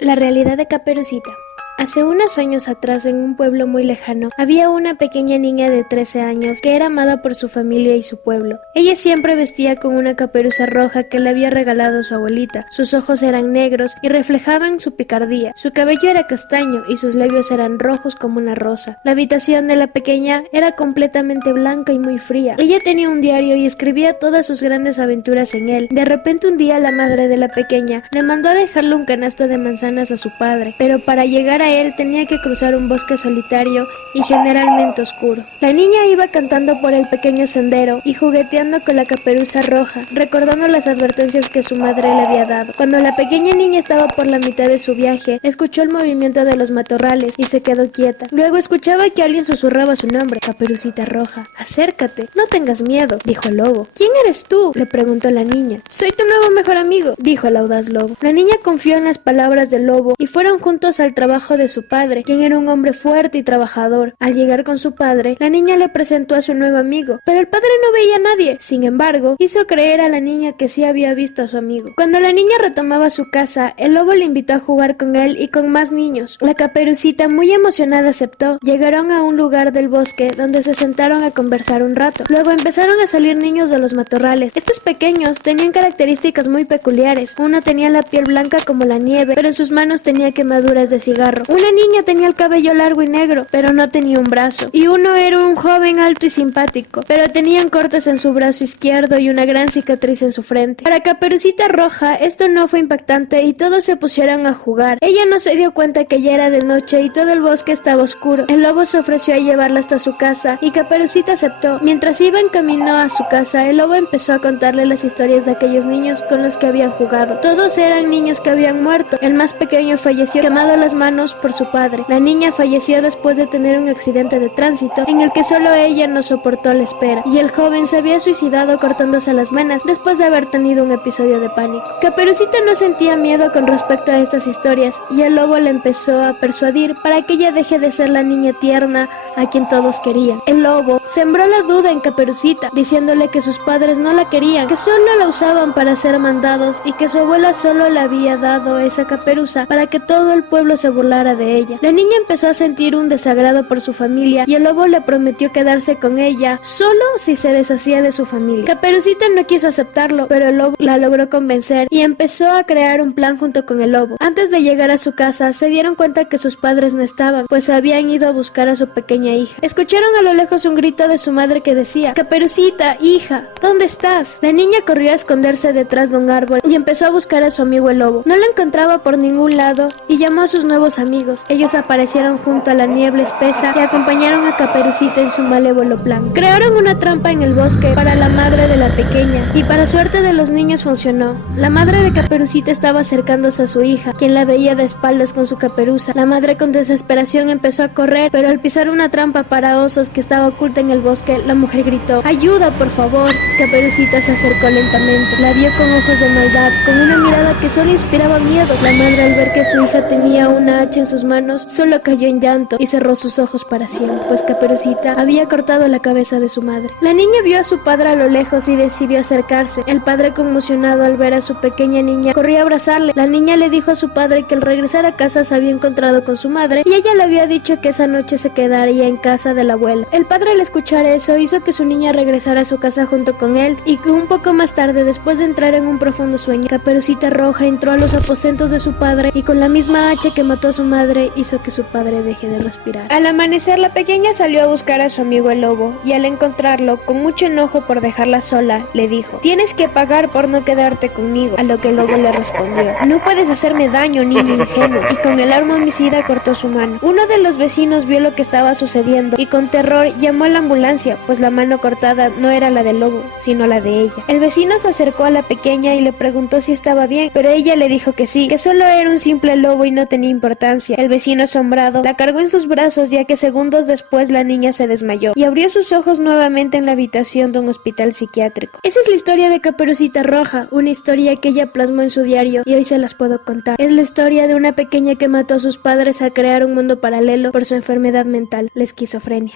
La realidad de Caperucita. Hace unos años atrás, en un pueblo muy lejano, había una pequeña niña de 13 años que era amada por su familia y su pueblo. Ella siempre vestía con una caperuza roja que le había regalado su abuelita. Sus ojos eran negros y reflejaban su picardía. Su cabello era castaño y sus labios eran rojos como una rosa. La habitación de la pequeña era completamente blanca y muy fría. Ella tenía un diario y escribía todas sus grandes aventuras en él. De repente un día la madre de la pequeña le mandó a dejarle un canasto de manzanas a su padre, pero para llegar a él tenía que cruzar un bosque solitario y generalmente oscuro. La niña iba cantando por el pequeño sendero y jugueteando con la caperuza roja, recordando las advertencias que su madre le había dado. Cuando la pequeña niña estaba por la mitad de su viaje, escuchó el movimiento de los matorrales y se quedó quieta. Luego escuchaba que alguien susurraba su nombre: Caperucita Roja, acércate, no tengas miedo, dijo el lobo. ¿Quién eres tú?, le preguntó la niña. Soy tu nuevo mejor amigo, dijo el audaz lobo. La niña confió en las palabras del lobo y fueron juntos al trabajo de su padre, quien era un hombre fuerte y trabajador. Al llegar con su padre, la niña le presentó a su nuevo amigo, pero el padre no veía a nadie. Sin embargo, hizo creer a la niña que sí había visto a su amigo. Cuando la niña retomaba su casa, el lobo le invitó a jugar con él y con más niños. La Caperucita, muy emocionada, aceptó. Llegaron a un lugar del bosque donde se sentaron a conversar un rato. Luego empezaron a salir niños de los matorrales. Estos pequeños tenían características muy peculiares. Uno tenía la piel blanca como la nieve, pero en sus manos tenía quemaduras de cigarro. Una niña tenía el cabello largo y negro, pero no tenía un brazo. Y uno era un joven alto y simpático, pero tenían cortes en su brazo izquierdo y una gran cicatriz en su frente. Para Caperucita Roja esto no fue impactante y todos se pusieron a jugar. Ella no se dio cuenta que ya era de noche y todo el bosque estaba oscuro. El lobo se ofreció a llevarla hasta su casa y Caperucita aceptó. Mientras iba en camino a su casa, el lobo empezó a contarle las historias de aquellos niños con los que habían jugado. Todos eran niños que habían muerto. El más pequeño falleció quemado las manos por su padre. La niña falleció después de tener un accidente de tránsito en el que solo ella no soportó la espera, y el joven se había suicidado cortándose las venas después de haber tenido un episodio de pánico. Caperucita no sentía miedo con respecto a estas historias y el lobo la empezó a persuadir para que ella deje de ser la niña tierna a quien todos querían. El lobo sembró la duda en Caperucita, diciéndole que sus padres no la querían, que solo la usaban para ser mandados y que su abuela solo le había dado esa caperuza para que todo el pueblo se burlara de ella. La niña empezó a sentir un desagrado por su familia y el lobo le prometió quedarse con ella solo si se deshacía de su familia. Caperucita no quiso aceptarlo, pero el lobo la logró convencer y empezó a crear un plan junto con el lobo. Antes de llegar a su casa, se dieron cuenta que sus padres no estaban, pues habían ido a buscar a su pequeña hija. Escucharon a lo lejos un grito de su madre que decía: Caperucita, hija, ¿dónde estás? La niña corrió a esconderse detrás de un árbol y empezó a buscar a su amigo el lobo. No lo encontraba por ningún lado y llamó a sus nuevos amigos. Ellos aparecieron junto a la niebla espesa y acompañaron a Caperucita en su malévolo plan. Crearon una trampa en el bosque para la madre de la pequeña y para suerte de los niños funcionó. La madre de Caperucita estaba acercándose a su hija, quien la veía de espaldas con su caperuza. La madre con desesperación empezó a correr, pero al pisar una trampa para osos que estaba oculta en el bosque, la mujer gritó: ¡Ayuda, por favor! Caperucita se acercó lentamente. La vio con ojos de maldad, con una mirada que solo inspiraba miedo. La madre, al ver que su hija tenía una hacha en sus manos, solo cayó en llanto y cerró sus ojos para siempre, pues Caperucita había cortado la cabeza de su madre. La niña vio a su padre a lo lejos y decidió acercarse. El padre, conmocionado al ver a su pequeña niña, corrió a abrazarle. La niña le dijo a su padre que al regresar a casa se había encontrado con su madre y ella le había dicho que esa noche se quedaría en casa de la abuela. El padre, al escuchar eso, hizo que su niña regresara a su casa junto con él y que un poco más tarde, después de entrar en un profundo sueño, Caperucita Roja entró a los aposentos de su padre y con la misma hacha que mató a su madre hizo que su padre deje de respirar. Al amanecer, la pequeña salió a buscar a su amigo el lobo y al encontrarlo, con mucho enojo por dejarla sola, le dijo: tienes que pagar por no quedarte conmigo. A lo que el lobo le respondió: no puedes hacerme daño, niño ingenuo, y con el arma homicida cortó su mano. Uno de los vecinos vio lo que estaba sucediendo y con terror llamó a la ambulancia, pues la mano cortada no era la del lobo, sino la de ella. El vecino se acercó a la pequeña y le preguntó si estaba bien, pero ella le dijo que sí, que solo era un simple lobo y no tenía importancia. El vecino, asombrado, la cargó en sus brazos, ya que segundos después la niña se desmayó y abrió sus ojos nuevamente en la habitación de un hospital psiquiátrico. Esa es la historia de Caperucita Roja, una historia que ella plasmó en su diario y hoy se las puedo contar. Es la historia de una pequeña que mató a sus padres al crear un mundo paralelo por su enfermedad mental, la esquizofrenia.